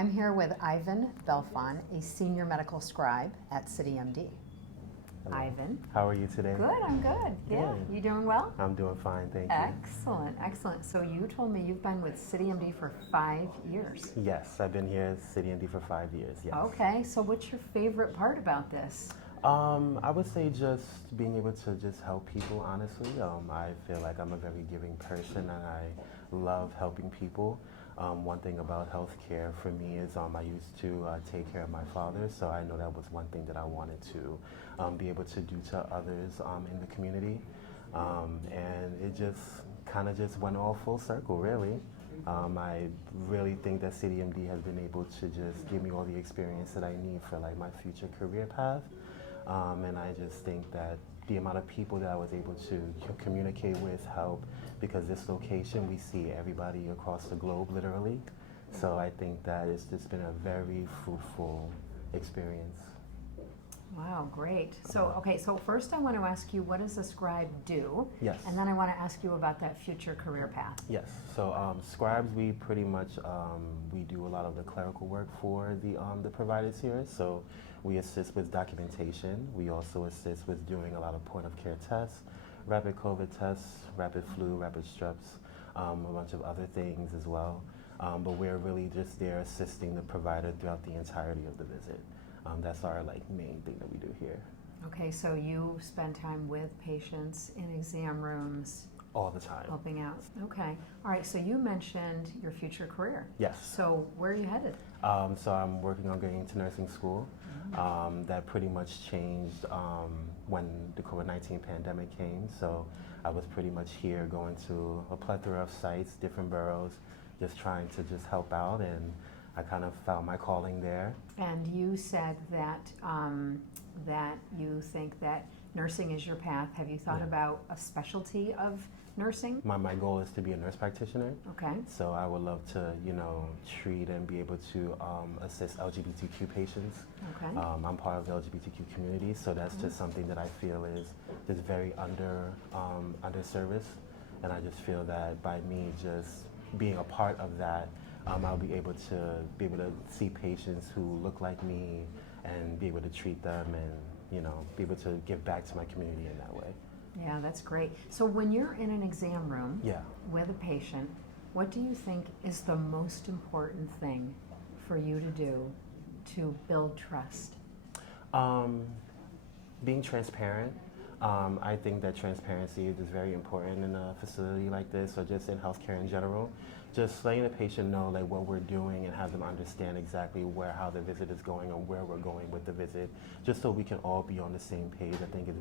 I'm here with Ivan Belfon, a senior medical scribe at CityMD. Hello. Ivan. How are you today? Good, I'm good. Yeah. Good. You doing well? I'm doing fine, thank you. Excellent, excellent. So you told me you've been with CityMD for 5 years. Yes, I've been here at CityMD for 5 years, yes. Okay, so what's your favorite part about this? I would say just being able to just help people, honestly. I feel like I'm a very giving person and I love helping people. One thing about healthcare for me is I used to take care of my father, so I know that was one thing that I wanted to be able to do to others in the community. And it just kind of just went all full circle, really. I really think that CityMD has been able to just give me all the experience that I need for like my future career path. And I just think that the amount of people that I was able to communicate with, help, because this location we see everybody across the globe literally. So I think that it's just been a very fruitful experience. Wow, great. So, okay, so first I want to ask you, what does a scribe do? Yes. And then I want to ask you about that future career path. Yes. So scribes, we pretty much we do a lot of the clerical work for the providers here. So we assist with documentation. We also assist with doing a lot of point of care tests, rapid COVID tests, rapid flu, rapid streps, a bunch of other things as well. But we're really just there assisting the provider throughout the entirety of the visit. That's our main thing that we do here. Okay, so you spend time with patients in exam rooms. All the time. Helping out. Okay. All right, so you mentioned your future career. Yes. So where are you headed? So I'm working on getting into nursing school. That pretty much changed when the COVID-19 pandemic came. So I was pretty much here going to a plethora of sites, different boroughs, just trying to just help out, and I kind of found my calling there. And you said that that you think that nursing is your path. Have you thought about a specialty of nursing? My goal is to be a nurse practitioner. Okay. So I would love to, treat and be able to assist LGBTQ patients. Okay. I'm part of the LGBTQ community, so that's just something that I feel is just very underserviced. And I just feel that by me just being a part of that, I'll be able to see patients who look like me and be able to treat them and be able to give back to my community in that way. Yeah, that's great. So when you're in an exam room with a patient, what do you think is the most important thing for you to do to build trust? Being transparent. I think that transparency is very important in a facility like this, or just in healthcare in general. Just letting the patient know what we're doing and have them understand exactly how the visit is going and where we're going with the visit, just so we can all be on the same page. I think it's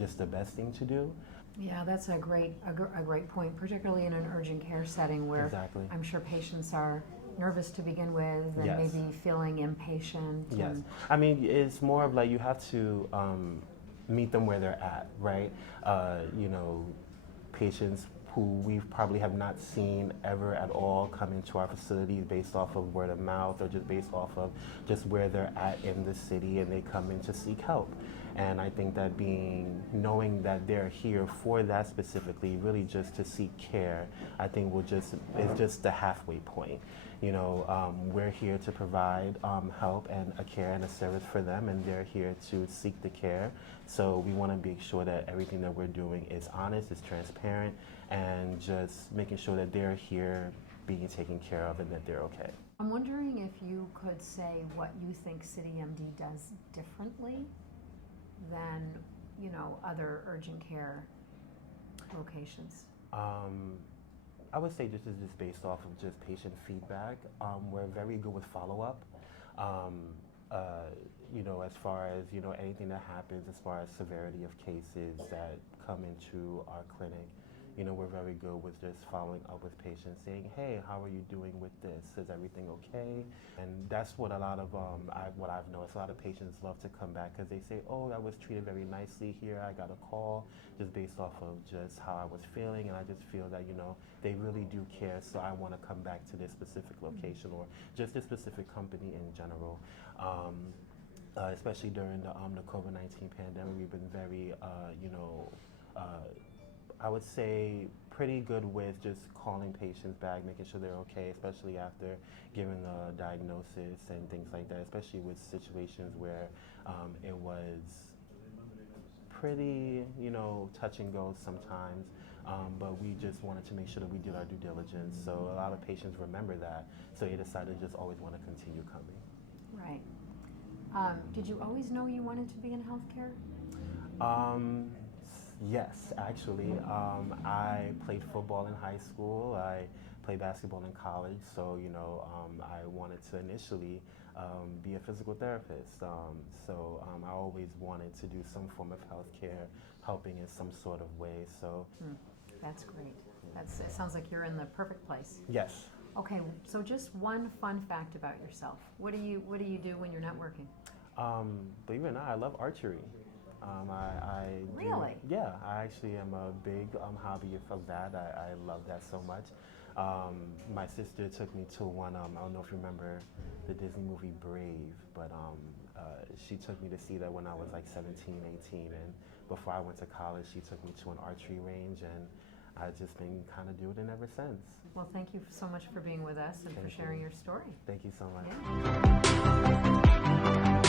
just the best thing to do. Yeah, that's a great point, particularly in an urgent care setting where I'm sure patients are nervous to begin with and maybe feeling impatient. Yes. I mean, it's more of you have to meet them where they're at, right? Patients who we probably have not seen ever at all come into our facilities based off of word of mouth or just based off of just where they're at in the city, and they come in to seek help. And I think that knowing that they're here for that specifically, really just to seek care, I think is just the halfway point. We're here to provide help and a care and a service for them, and they're here to seek the care. So we want to make sure that everything that we're doing is honest, is transparent, and just making sure that they're here being taken care of and that they're okay. I'm wondering if you could say what you think CityMD does differently than other urgent care locations. I would say this is just based off of just patient feedback. We're very good with follow-up. As far as anything that happens, as far as severity of cases that come into our clinic, we're very good with just following up with patients, saying, "Hey, how are you doing with this? Is everything okay?" And that's what a lot of what I've noticed. A lot of patients love to come back because they say, "Oh, I was treated very nicely here. I got a call just based off of just how I was feeling, and I just feel that they really do care. So I want to come back to this specific location or just this specific company in general." Especially during the COVID-19 pandemic, we've been very, I would say, pretty good with just calling patients back, making sure they're okay, especially after giving a diagnosis and things like that, especially with situations where it was pretty, touch and go sometimes, but we just wanted to make sure that we did our due diligence. So a lot of patients remember that, so they decided to just always want to continue coming. Right. Did you always know you wanted to be in healthcare? Yes, actually. I played football in high school. I played basketball in college. So, I wanted to initially be a physical therapist. I always wanted to do some form of healthcare, helping in some sort of way. So, that's great. It sounds like you're in the perfect place. yes. Okay, so just one fun fact about yourself. What do you do when you're not working? Believe it or not, I love archery. Really? Yeah, I actually am a big hobby of that. I love that so much. My sister took me to one, I don't know if you remember the Disney movie Brave, but she took me to see that when I was like 17, 18, and before I went to college, she took me to an archery range, and I've just been kind of doing it ever since. Well, thank you so much for being with us and for sharing your story. Thank you so much. Yeah.